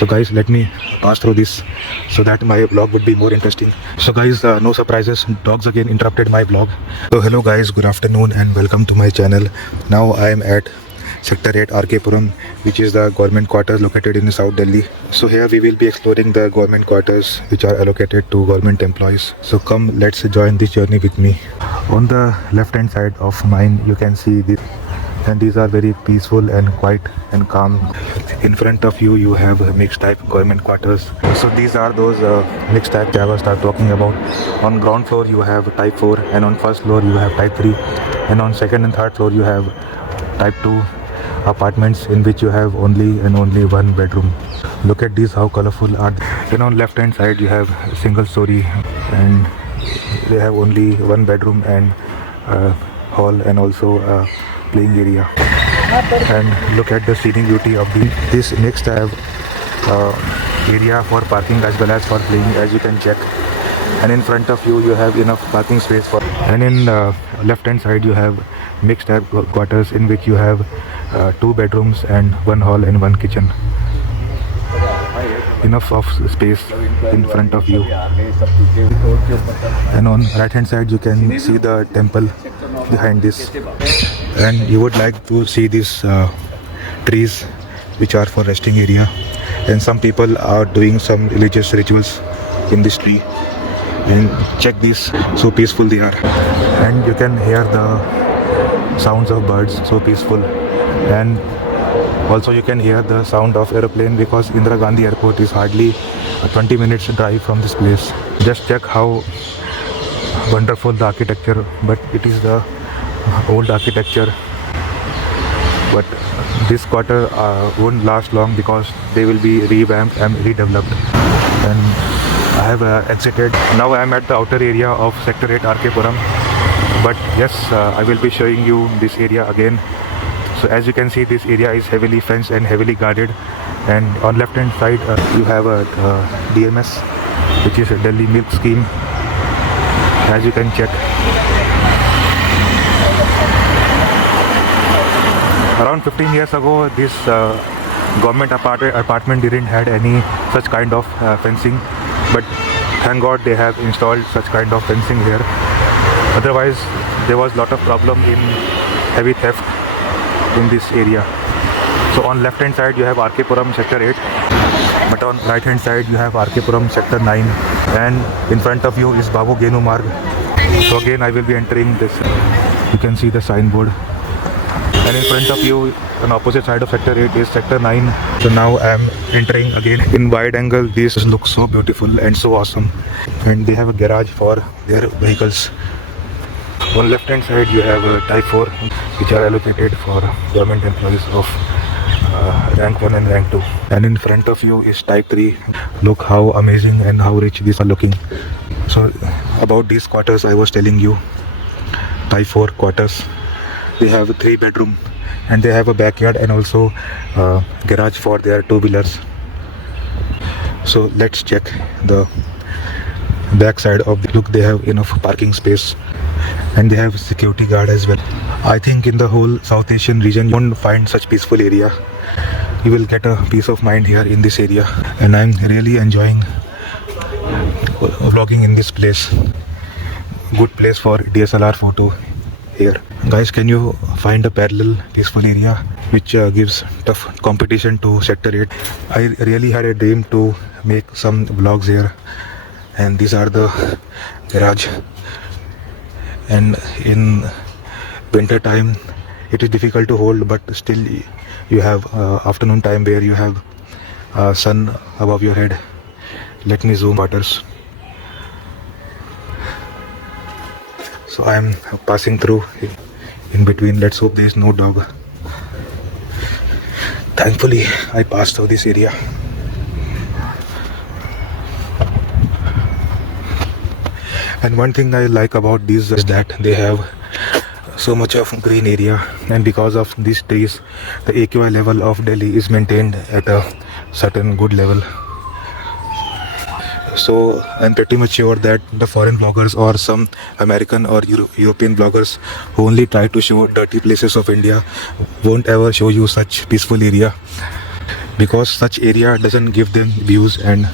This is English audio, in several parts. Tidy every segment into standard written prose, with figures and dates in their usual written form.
So guys, let me pass through this so that my vlog would be more interesting. So guys, no surprises, dogs again interrupted my vlog. So hello guys, good afternoon and welcome to my channel. Now I am at Sector 8 RK Puram, which is the government quarters located in South Delhi. So here we will be exploring the government quarters which are allocated to government employees. So come, let's join this journey with me. On the left hand side of mine you can see this, and these are very peaceful and quiet and calm. In front of you you have mixed type government quarters. So these are those mixed type I was talking about. On ground floor you have type 4, and on first floor you have type 3, and on second and third floor you have type 2 apartments in which you have only one bedroom. Look at these, how colorful are they. Then on left hand side you have single story, and they have only one bedroom and hall and also a playing area. And look at the scenic beauty of this next have area for parking as well as for playing, as you can check. And in front of you have enough parking space for, and in left hand side you have mixed type quarters in which you have 2 bedrooms and 1 hall and 1 kitchen. Enough of space in front of you. And on right hand side you can see the temple behind this, and you would like to see these trees which are for resting area, and some people are doing some religious rituals in this tree. And check these, so peaceful they are, and you can hear the sounds of birds, so peaceful. And also you can hear the sound of aeroplane because Indira Gandhi Airport is hardly a 20 minutes drive from this place. Just check how wonderful the architecture, but it is the old architecture. But this quarter won't last long because they will be revamped and redeveloped. And I have exited. Now I am at the outer area of Sector 8 RK Puram. But yes, I will be showing you this area again. So as you can see, this area is heavily fenced and heavily guarded. And on left hand side you have a DMS, which is a Delhi Milk Scheme, as you can check. Around 15 years ago this government apartment didn't had any such kind of fencing, but thank God they have installed such kind of fencing here. Otherwise there was lot of problem in heavy theft in this area. So on left hand side you have RK Puram Sector 8, but on right hand side you have RK Puram Sector 9, and in front of you is Babu Genu Marg. So again I will be entering this. You can see the signboard, and in front of you on opposite side of Sector 8 is Sector 9. So now I am entering again in wide angle. This looks so beautiful and so awesome, and they have a garage for their vehicles. On left hand side you have type 4, which are allocated for government employees of rank 1 and rank 2. And in front of you is type 3. Look how amazing and how rich these are looking. So about these quarters I was telling you, type 4 quarters. They have a 3 bedroom, and they have a backyard and also garage for their 2-wheelers. So let's check the back side of the look. They have enough parking space, and they have security guard as well. I think in the whole South Asian region you won't find such peaceful area. You will get a peace of mind here in this area, and I'm really enjoying vlogging in this place. Good place for DSLR photo here. Guys, can you find a parallel peaceful area which gives tough competition to Sector 8? I really had a dream to make some vlogs here, and these are the garage. And in winter time it is difficult to hold, but still you have afternoon time where you have sun above your head. Let me zoom waters. So I am passing through in between. Let's hope there is no dog. Thankfully I passed through this area. And one thing I like about these is that they have so much of green area, and because of these trees the AQI level of Delhi is maintained at a certain good level. So I'm pretty much sure that the foreign bloggers or some American or European bloggers who only try to show dirty places of India won't ever show you such peaceful area. because such area doesn't give them views and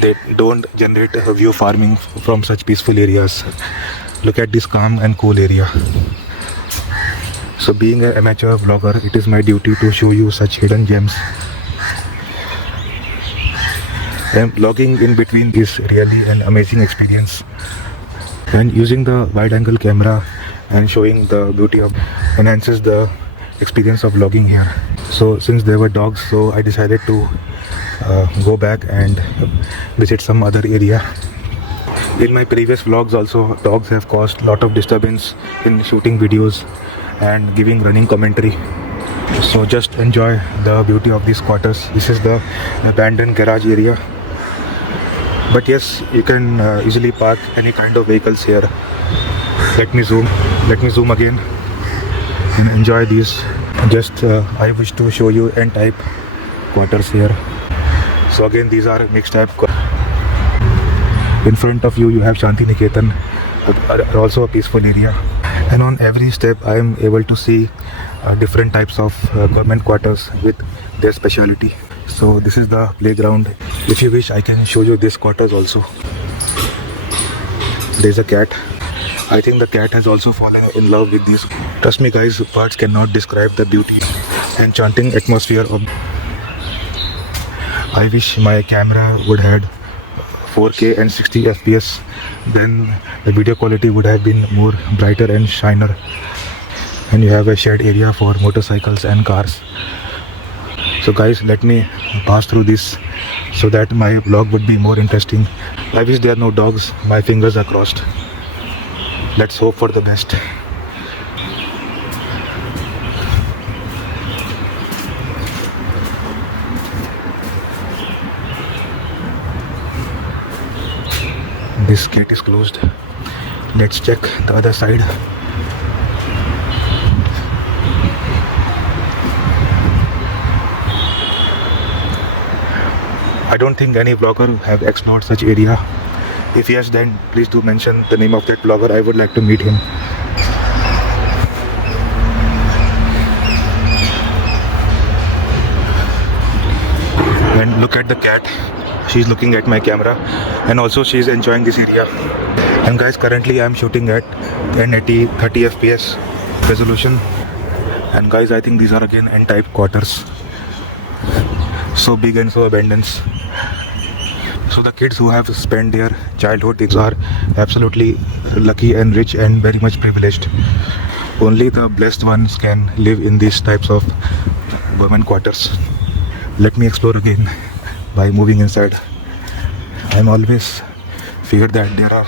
they don't generate a view farming from such peaceful areas. Look at this calm and cool area. So being an amateur vlogger, it is my duty to show you such hidden gems. And vlogging in between is really an amazing experience. And using the wide angle camera and showing the beauty of enhances the experience of vlogging here. So since there were dogs, so I decided to go back and visit some other area. In my previous vlogs also, dogs have caused a lot of disturbance in shooting videos and giving running commentary. So just enjoy the beauty of these quarters. This is the abandoned garage area. But yes, you can easily park any kind of vehicles here. Let me zoom again and enjoy these. Just I wish to show you N-type quarters here. So again, these are mixed type. In front of you, you have Shanti Niketan, also a peaceful area. And on every step, I am able to see different types of government quarters with their speciality. So this is the playground. If you wish, I can show you this quarters also. There's a cat. I think the cat has also fallen in love with this. Trust me guys, words cannot describe the beauty and enchanting atmosphere of. I wish my camera would have 4K and 60 FPS. Then the video quality would have been more brighter and shiner. And you have a shared area for motorcycles and cars. So guys, let me pass through this so that my vlog would be more interesting. I wish there are no dogs. My fingers are crossed. Let's hope for the best. This gate is closed. Let's check the other side. I don't think any vlogger have explored such area. If yes, then please do mention the name of that vlogger. I would like to meet him. And look at the cat. She's looking at my camera and also she's enjoying this area. And guys, currently I'm shooting at 1080 30 FPS resolution. And guys, I think these are again N-type quarters. So big and so abandoned. So the kids who have spent their childhood, these are absolutely lucky and rich and very much privileged. Only the blessed ones can live in these types of government quarters. Let me explore again by moving inside. I'm always feared that there are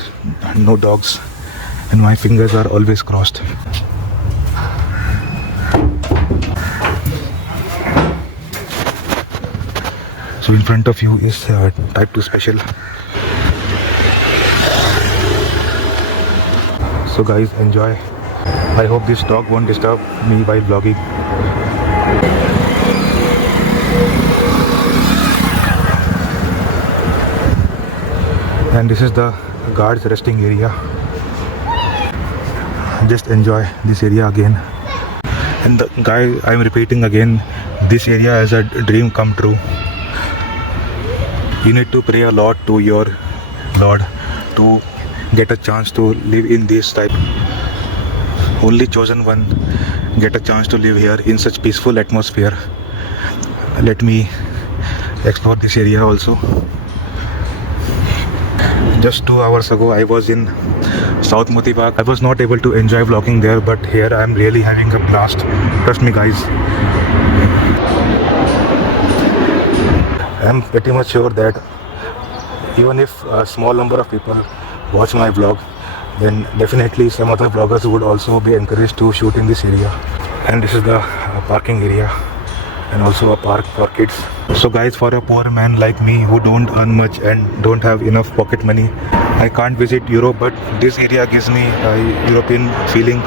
no dogs and my fingers are always crossed. So in front of you is type 2 special. So guys, enjoy. I hope this dog won't disturb me while vlogging. And this is the guards resting area. Just enjoy this area again. And the guy, I'm repeating again, this area is a dream come true. You need to pray a lot to your Lord to get a chance to live in this type. Only chosen one get a chance to live here in such peaceful atmosphere. Let me explore this area also. Just 2 hours ago I was in South Moti Park. I was not able to enjoy vlogging there, but here I am really having a blast. Trust me guys. I am pretty much sure that even if a small number of people watch my vlog, then definitely some other vloggers would also be encouraged to shoot in this area. And this is the parking area and also a park for kids. So guys, for a poor man like me who don't earn much and don't have enough pocket money, I can't visit Europe, but this area gives me a European feeling.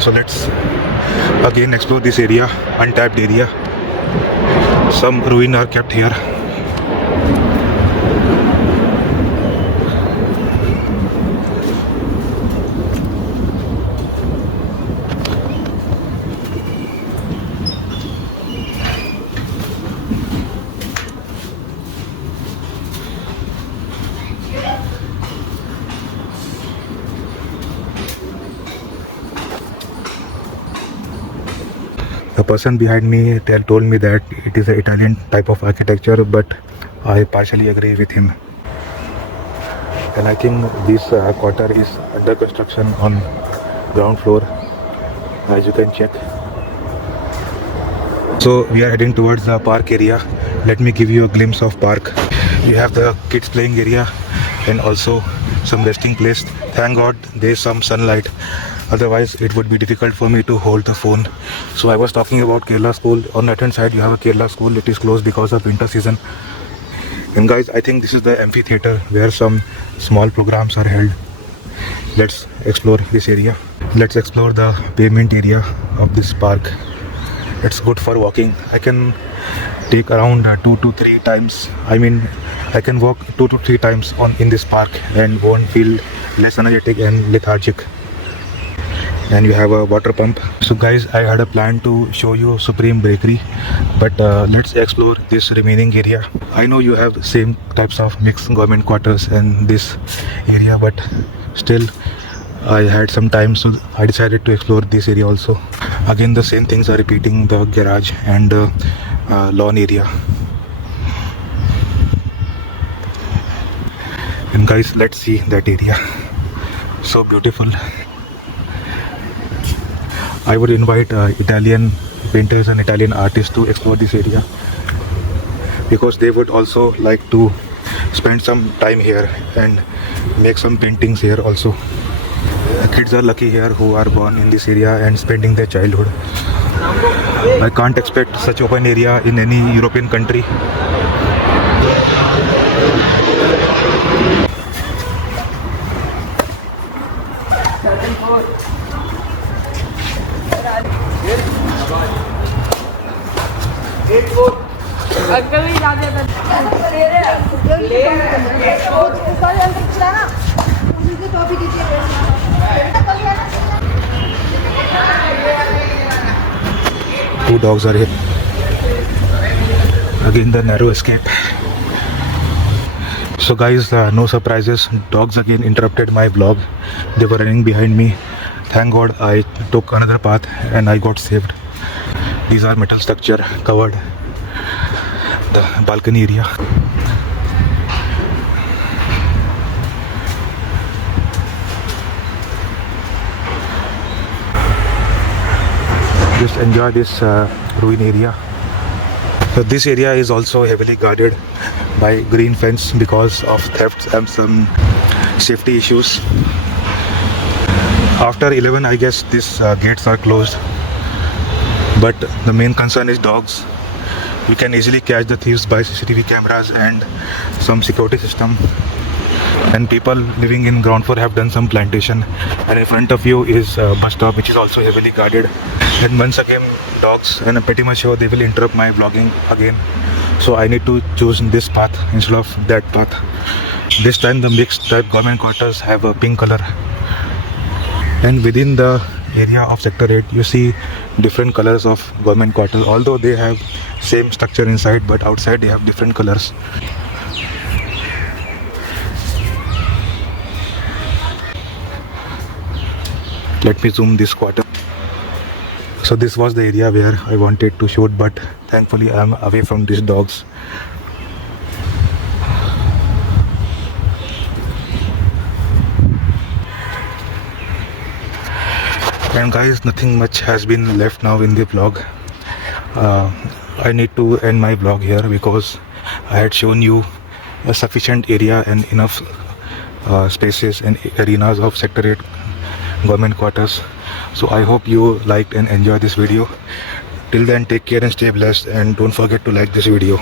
So let's again explore this area, untapped area. Some ruins are kept here. The person behind me told me that it is an Italian type of architecture, but I partially agree with him. And I think this quarter is under construction on ground floor, as you can check. So we are heading towards the park area. Let me give you a glimpse of park. You have the kids playing area and also some resting place. Thank God there is some sunlight. Otherwise it would be difficult for me to hold the phone. So I was talking about Kerala school. On right hand side you have a Kerala school. It is closed because of winter season. And guys, I think this is the amphitheater where some small programs are held. Let's explore this area. Let's explore the pavement area of this park. It's good for walking. I can take around 2 to 3 times. I can walk 2 to 3 times in this park and won't feel less energetic and lethargic. And you have a water pump. So guys, I had a plan to show you Supreme Bakery, but let's explore this remaining area. I know you have same types of mixed government quarters in this area, but still I had some time, so I decided to explore this area also. Again, the same things are repeating, the garage and lawn area. And guys, let's see that area. So beautiful. I would invite Italian painters and Italian artists to explore this area, because they would also like to spend some time here and make some paintings here also. Kids are lucky here who are born in this area and spending their childhood. I can't expect such open area in any European country. Two dogs are here. Again the narrow escape. So guys, no surprises. Dogs again interrupted my vlog. They were running behind me. Thank God I took another path and I got saved. These are metal structure covered the balcony area. Just enjoy this ruin area. So this area is also heavily guarded by green fence because of thefts and some safety issues. After 11, I guess these gates are closed. But the main concern is dogs. We can easily catch the thieves by CCTV cameras and some security system. And people living in ground floor have done some plantation. And in front of you is a bus stop which is also heavily guarded. And once again dogs, and I'm pretty much sure they will interrupt my vlogging again. So I need to choose this path instead of that path. This time the mixed type government quarters have a pink color. And within the area of sector 8 you see different colors of government quarters, although they have same structure inside, but outside they have different colors. Let me zoom this quarter. So this was the area where I wanted to shoot, but thankfully I am away from these dogs. And guys, nothing much has been left now in the vlog. I need to end my vlog here because I had shown you a sufficient area and enough spaces and arenas of sector 8 government quarters. So I hope you liked and enjoyed this video. Till then, take care and stay blessed, and don't forget to like this video.